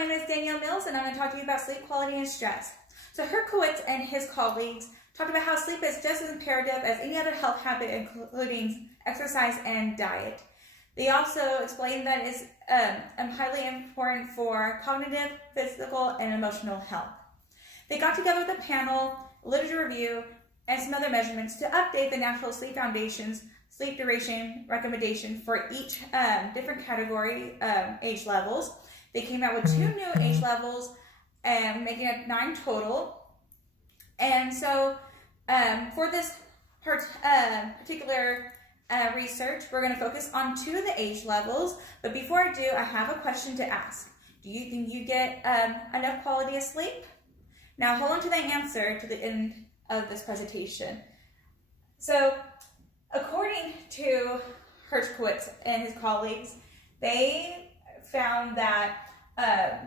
my name is Danielle Mills, and I'm going to talk to you about sleep quality and stress. So Herkowitz and his colleagues talked about how sleep is just as imperative as any other health habit, including exercise and diet. They also explained that it's highly important for cognitive, physical, and emotional health. They got together with a panel, literature review, and some other measurements to update the National Sleep Foundation's sleep duration recommendation for each different category age levels. They came out with 2 new age levels, making it 9 total. And so for this particular research, we're going to focus on 2 of the age levels. But before I do, I have a question to ask. Do you think you get enough quality of sleep? Now hold on to the answer to the end of this presentation. So according to Herkowitz and his colleagues, they found that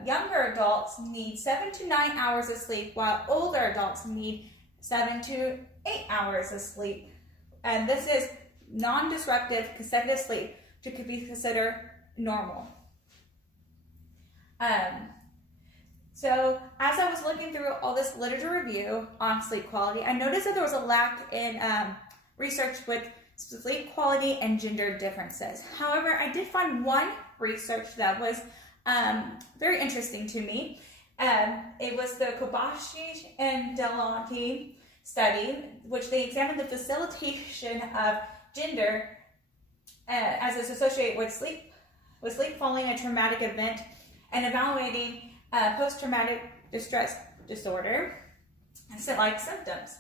younger adults need 7 to 9 hours of sleep, while older adults need 7 to 8 hours of sleep. And this is non-disruptive consecutive sleep to be considered normal. So as I was looking through all this literature review on sleep quality, I noticed that there was a lack in research with sleep quality and gender differences. However, I did find one research that was very interesting to me. It was the Kobayashi and Delonte study, which they examined the facilitation of gender as it's associated with sleep following a traumatic event and evaluating post-traumatic stress disorder and like symptoms.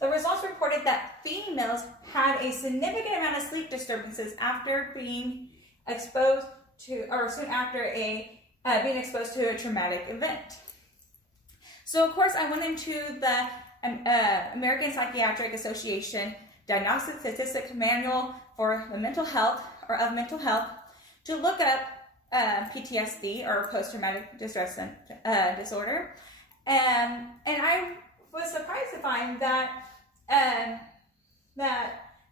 The results reported that females had a significant amount of sleep disturbances after being exposed to, or soon after being exposed to a traumatic event. So of course I went into the American Psychiatric Association Diagnostic Statistic Manual for the mental health to look up PTSD, or post-traumatic stress disorder, and I was surprised to find that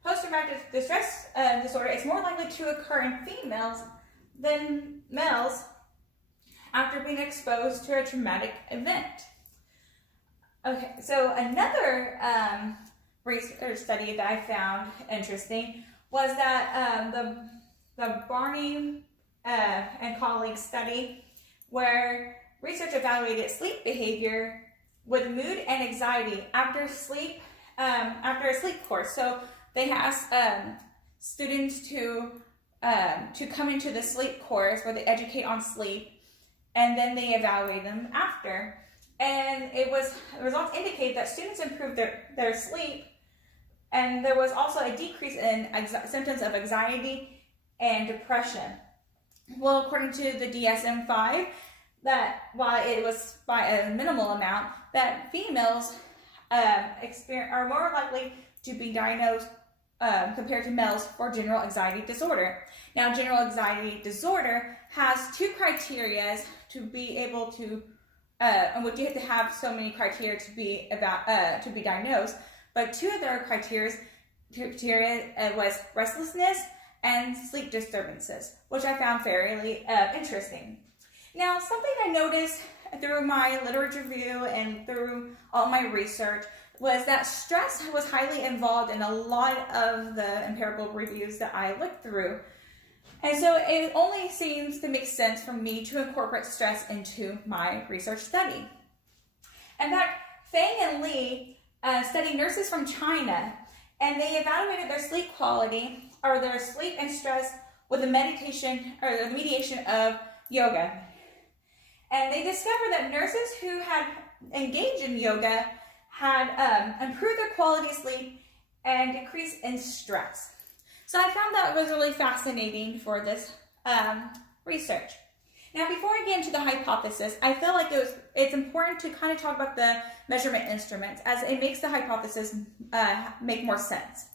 post-traumatic stress disorder is more likely to occur in females than males after being exposed to a traumatic event. Okay, so another research study that I found interesting was that the Barney and colleagues study, where research evaluated sleep behavior with mood and anxiety after a sleep course. So they asked students to come into the sleep course where they educate on sleep, and then they evaluate them after. And the results indicate that students improved their sleep, and there was also a decrease in symptoms of anxiety and depression. Well, according to the DSM-5, that while it was by a minimal amount, that females are more likely to be diagnosed compared to males for general anxiety disorder. Now, general anxiety disorder has 2 criteria to be able to, and you have to have so many criteria to be diagnosed. But 2 of their criteria was restlessness and sleep disturbances, which I found fairly interesting. Now, something I noticed through my literature review and through all my research was that stress was highly involved in a lot of the empirical reviews that I looked through. And so it only seems to make sense for me to incorporate stress into my research study. In fact, Fang and Li studied nurses from China, and they evaluated their sleep quality, or their sleep and stress, with the meditation or the mediation of yoga. And they discovered that nurses who had engaged in yoga had improved their quality of sleep and decreased in stress. So I found that was really fascinating for this research. Now, before I get into the hypothesis, I feel like it's important to kind of talk about the measurement instruments, as it makes the hypothesis make more sense.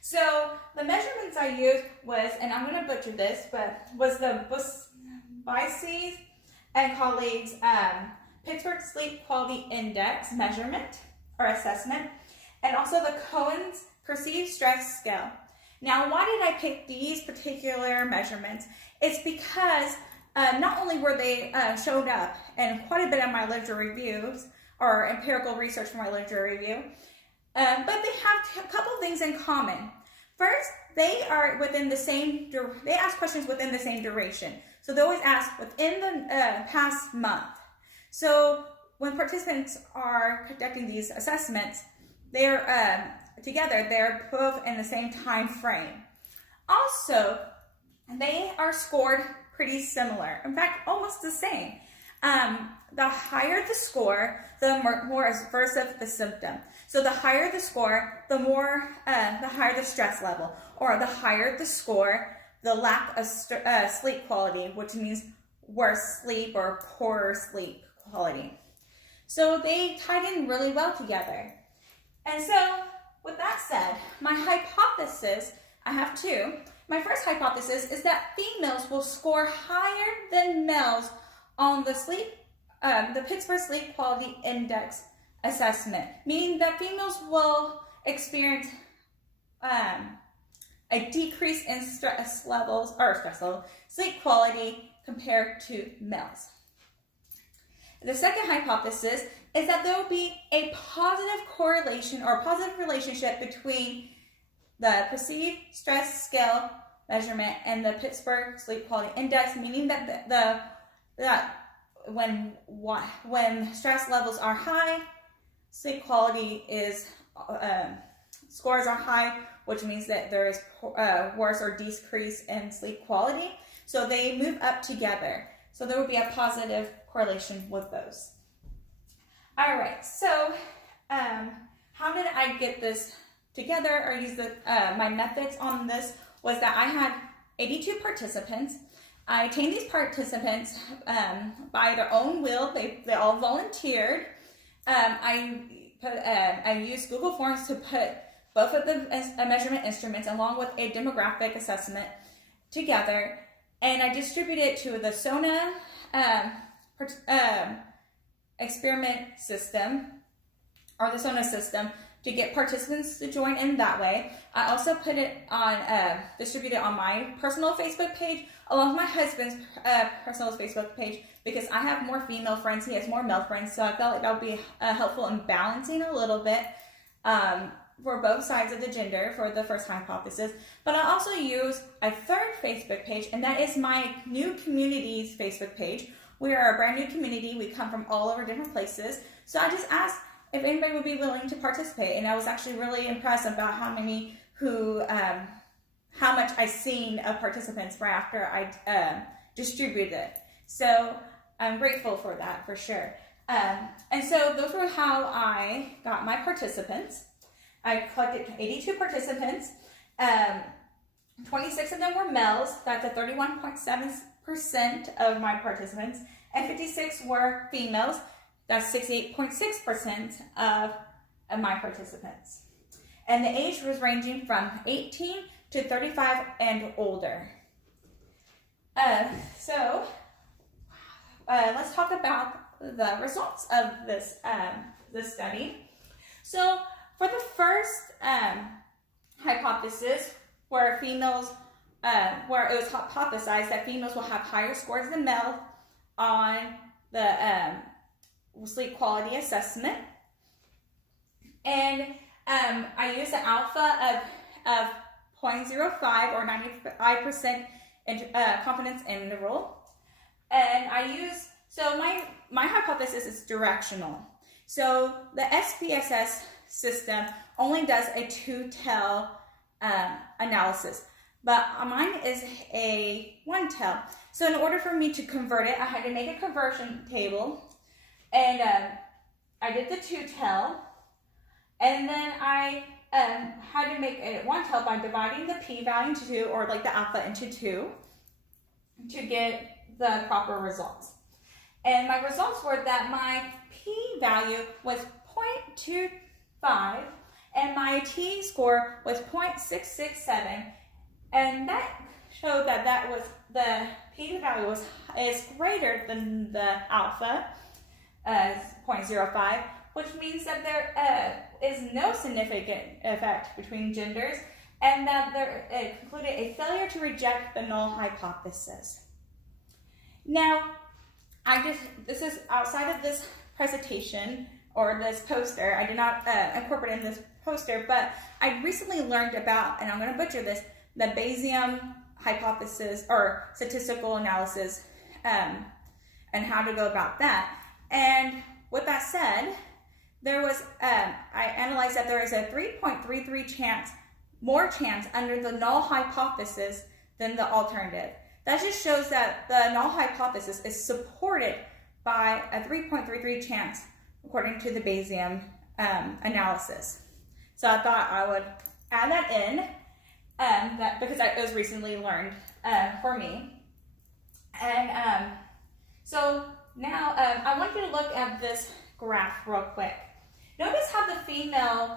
So the measurements I used was, and I'm going to butcher this, but was the Bices and colleagues Pittsburgh Sleep Quality Index measurement or assessment, and also the Cohen's Perceived Stress Scale. Now, why did I pick these particular measurements? It's because not only were they showed up in quite a bit of my literature reviews or empirical research for my literature review, but they have a couple things in common. First, they are within the same, they ask questions within the same duration. So they always ask within the past month. So when participants are conducting these assessments, they're together, they're both in the same time frame. Also, they are scored pretty similar. In fact, almost the same. The higher the score, the more aversive the symptom. So the higher the score, the higher the stress level, or the higher the score, the lack of sleep quality, which means worse sleep or poorer sleep quality. So they tied in really well together. And so, with that said, my hypothesis, I have two. My first hypothesis is that females will score higher than males on the Pittsburgh Sleep Quality Index assessment, meaning that females will experience a decrease in sleep quality compared to males. The second hypothesis is that there will be a positive correlation or positive relationship between the perceived stress scale measurement and the Pittsburgh Sleep Quality Index, meaning that when stress levels are high, sleep quality is scores are high, which means that there is worse or decrease in sleep quality. So they move up together. So there will be a positive correlation with those. All right, so how did I get this together or use my methods on this was that I had 82 participants. I obtained these participants by their own will. They all volunteered. I used Google Forms to put both of the measurement instruments along with a demographic assessment together, and I distributed it to the SONA experiment system, or the SONA system, to get participants to join in that way. I also put it on, distributed on my personal Facebook page, along with my husband's personal Facebook page, because I have more female friends, he has more male friends, so I felt like that would be helpful in balancing a little bit for both sides of the gender for the first hypothesis. But I also use a third Facebook page, and that is my new community's Facebook page. We are a brand new community. We come from all over different places. So I just asked if anybody would be willing to participate, and I was actually really impressed about how many how much I seen of participants right after I distributed it. So I'm grateful for that, for sure. And so those were how I got my participants. I collected 82 participants. 26 of them were males. That's a 31.7% of my participants. And 56 were females. That's 68.6% of my participants. And the age was ranging from 18 to 35 and older. So let's talk about the results of this study. So for the first hypothesis, where females, where it was hypothesized that females will have higher scores than males on the sleep quality assessment, and I used an alpha of 0.05 or 95% confidence interval, and I use, so my hypothesis is directional. So the SPSS system only does a two-tail analysis, but mine is a one-tail. So in order for me to convert it, I had to make a conversion table, and I did the two-tail, and then I had to make a one-tail by dividing the p-value into 2, or like the alpha into 2, to get the proper results. And my results were that my p-value was 0.25, and my t-score was 0.667, and that showed that the p-value is greater than the alpha, 0.05, which means that there is no significant effect between genders, and that it concluded a failure to reject the null hypothesis. Now, this is outside of this presentation or this poster. I did not incorporate in this poster, but I recently learned about, and I'm going to butcher this, the Bayesian hypothesis or statistical analysis, and how to go about that. And with that said, there was, I analyzed that there is a 3.33 more chance under the null hypothesis than the alternative. That just shows that the null hypothesis is supported by a 3.33 chance according to the Bayesian analysis. So I thought I would add that in, because it was recently learned for me. And so now I want you to look at this graph real quick. Notice how the female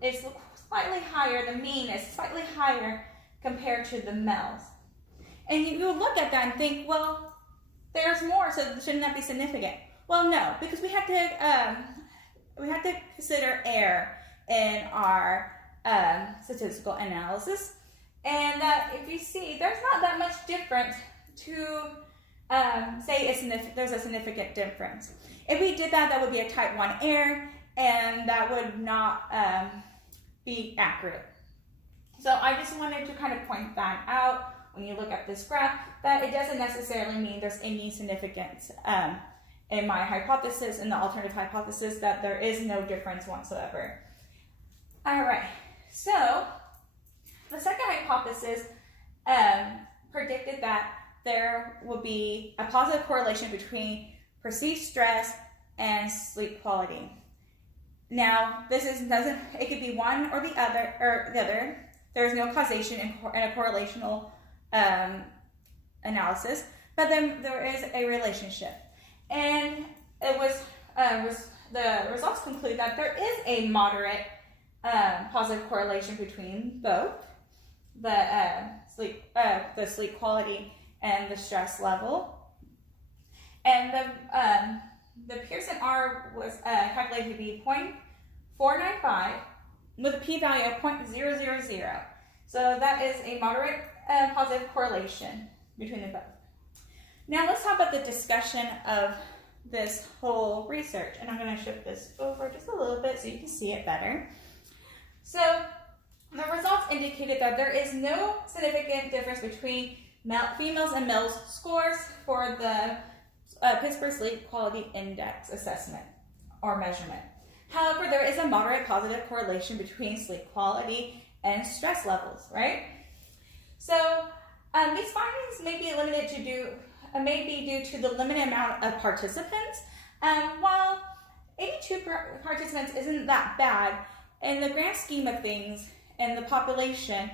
is slightly higher, the mean is slightly higher compared to the males. And you would look at that and think, well, there's more, so shouldn't that be significant? Well, no, because we have to consider error in our statistical analysis. And if you see, there's not that much difference to say there's a significant difference. If we did that, that would be a type 1 error, and that would not be accurate. So I just wanted to kind of point that out when you look at this graph, that it doesn't necessarily mean there's any significance in my hypothesis, in the alternative hypothesis, that there is no difference whatsoever. All right, so the second hypothesis predicted that there will be a positive correlation between perceived stress and sleep quality. Now, it could be one or the other. There's no causation in a correlational analysis, but then there is a relationship. And the results conclude that there is a moderate positive correlation between both the sleep quality and the stress level. And the Pearson R was calculated to be 0.495 with a p-value of 0.000. So that is a moderate positive correlation between the both. Now let's talk about the discussion of this whole research. And I'm going to shift this over just a little bit so you can see it better. So the results indicated that there is no significant difference between females and males scores for the Pittsburgh Sleep Quality Index assessment or measurement. However, there is a moderate positive correlation between sleep quality and stress levels, right? So these findings may be due to the limited amount of participants. While 82 participants isn't that bad, in the grand scheme of things in the population,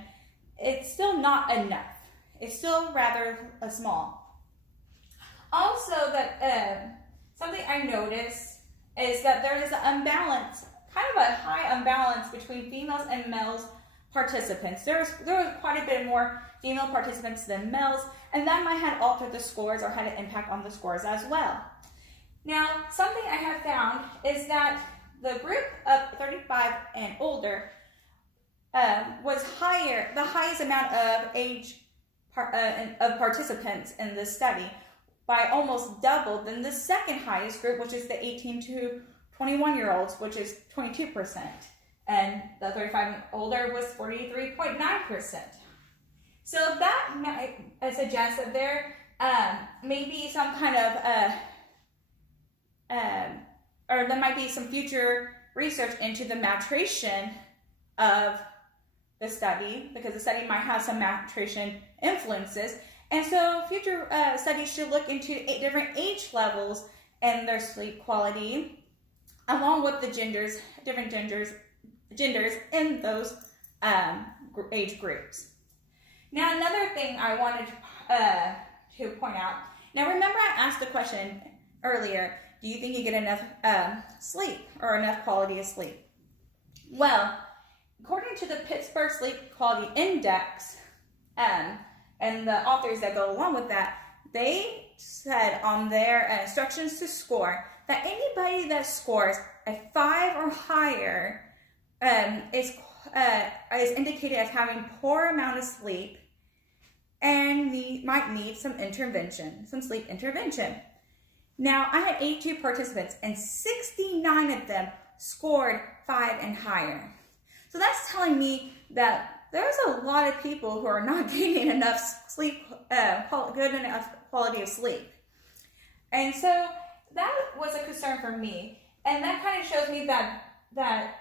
it's still not enough. It's still rather small. Also, that something I noticed is that there is an imbalance, kind of a high imbalance between females and males participants. There was quite a bit more female participants than males, and that might have altered the scores or had an impact on the scores as well. Now, something I have found is that the group of 35 and older was higher, the highest amount of age of participants in this study, by almost double than the second highest group, which is the 18 to 21-year-olds, which is 22%. And the 35 and older was 43.9%. So that might suggest that there may be some kind of, or there might be some future research into the maturation of the study, because the study might have some maturation influences. And so future studies should look into different age levels and their sleep quality, along with the different genders in those age groups. Now, another thing I wanted to point out. Now, remember I asked the question earlier, do you think you get enough sleep or enough quality of sleep? Well, according to the Pittsburgh Sleep Quality Index, and the authors that go along with that, they said on their instructions to score that anybody that scores a 5 or higher is indicated as having poor amount of sleep, and might need some intervention, some sleep intervention. Now, I had 82 participants, and 69 of them scored 5 and higher. So that's telling me that there's a lot of people who are not getting enough sleep, good enough quality of sleep. And so that was a concern for me. And that kind of shows me that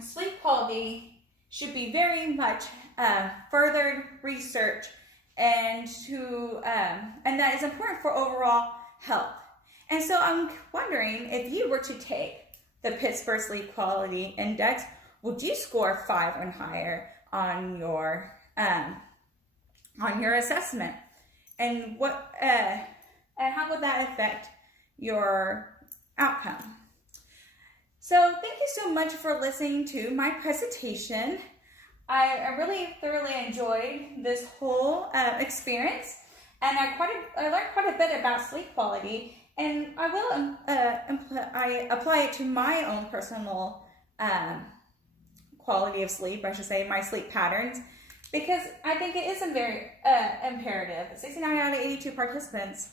sleep quality should be very much further research, and that is important for overall health. And so I'm wondering, if you were to take the Pittsburgh Sleep Quality Index, would you score 5 and higher on your assessment? And how would that affect your outcome? So thank you so much for listening to my presentation. I really thoroughly enjoyed this whole experience, and I learned quite a bit about sleep quality, and I will apply it to my own personal quality of sleep, I should say, my sleep patterns, because I think it is very imperative. 69 out of 82 participants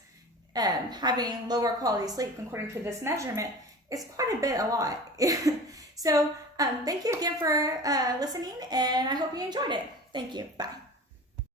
having lower quality sleep according to this measurement is quite a lot. So thank you again for listening, and I hope you enjoyed it. Thank you. Bye.